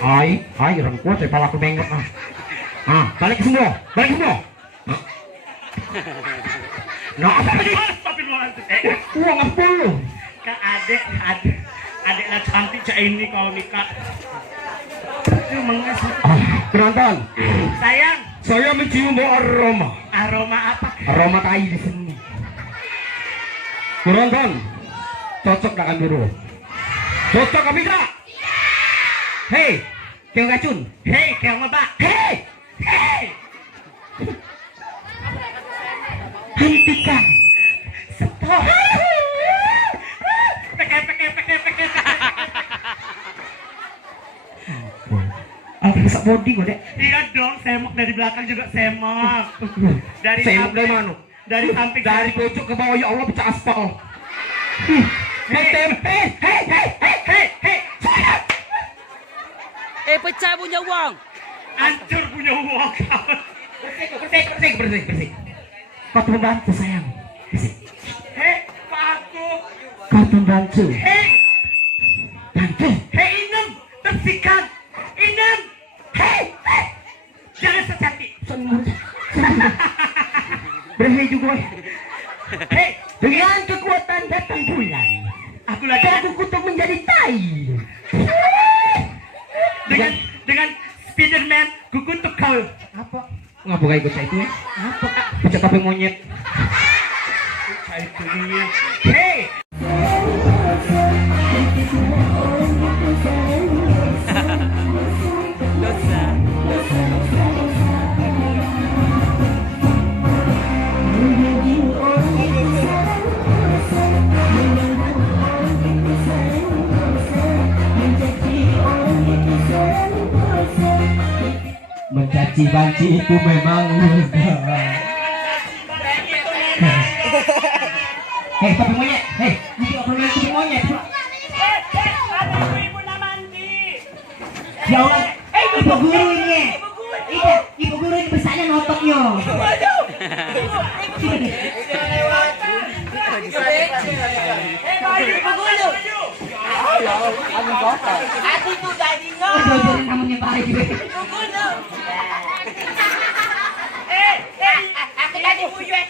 Hai, orang kuat saya pala aku bengkok ah. Balik semua, balik semua. Nah, apa lagi? Uang apa lu? Kak adeklah cantik cak ini kalau nikah. Penonton, Sayang, saya mencium bau aroma. aroma apa? Aroma tai di sini. Penonton, cocok dengan biru. Cocok kami tak? Hei, keong racun. Hei, keong apa? Hei, hentikan. Stop. Peke. Rusak body gue dek. Iya dong, semok dari belakang juga semok. Dari Semok dari samping- mana? Dari samping. Dari pojok ke bawah, ya Allah pecah aspal. Hei, Pecah punya uang. Hancur punya uang. bersih. Kau pembantu sayang. Hei, Pak aku. Kau pembantu. Hei, Bantu. hei Inem, bersihkan. Inem, hei. Jangan secantik. Berhenti juga. Hei, Dengan kekuatan datang bulan, aku lagi aku kutuk menjadi tai. dengan Spiderman kukutuk kau. Apa? Ngapa gak ikut saya itu ya? Apa? Pecah tapi monyet. Saya itu dia. Hei, Dosa. Mencaci banci itu memang mudah. Hei, tapi monyet. Hei, ini apa yang tapi monyet? ibu nak mandi. Ya Allah, ibu guru ini. Iya, ibu guru ini besarnya notoknya. Aku tuh jadi Aduh, namanya baik. aku tadi bujur.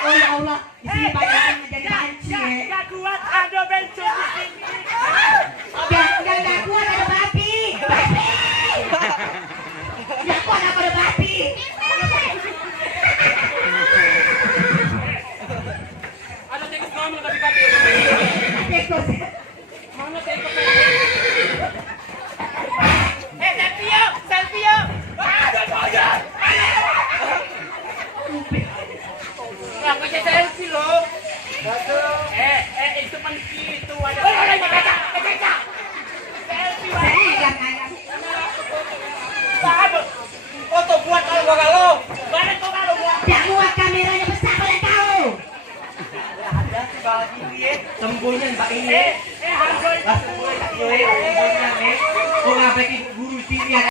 Oh ya Allah, di sini banyak menjadi banci. Gak kuat ada bencong di sini. Enggak kuat ada babi. Enggak kuat apa ada babi. Ada teknis ngomong tapi kata. Tekos. Selfie yuk. Aku jadi selfie loh. Itu man itu ada. Foto buat kalau. Balik kau kalau buat. Tidak muat kameranya besar pada kau. Ada si babi dia. Sembuhnya Mbak ini. Harga Sembuhnya nih. Kau ngapain guru sini